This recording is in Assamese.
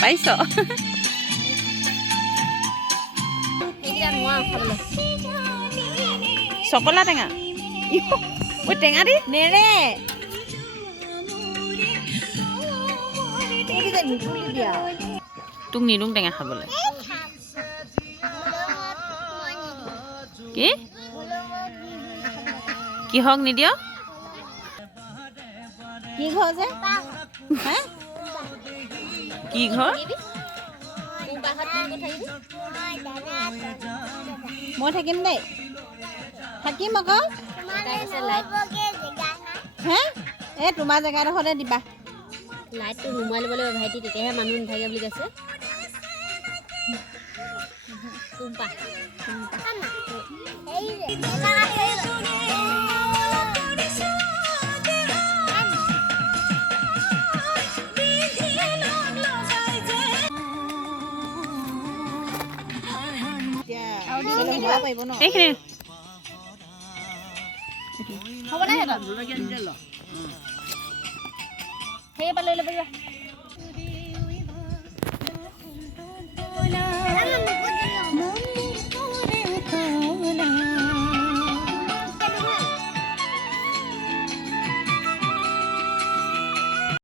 পাইছ চকলা টেঙা ঐ টেঙা দি নেৰে তোক নিদিওঁ টেঙা খাবলৈ কি কিহক নিদিয় কি ঘৰ যে হে কি ঘৰ মই থাকিম দেই থাকিম আকৌ হে এই তোমাৰ জেগাডোখৰতে দিবা লাইটটো নুমাই ল'ব লাগিব ভাইটি তেতিয়াহে মানুহ নাথাকে বুলি কৈছে এইখিনি হ'ব নাই সেই পৰা লৈ ল'ব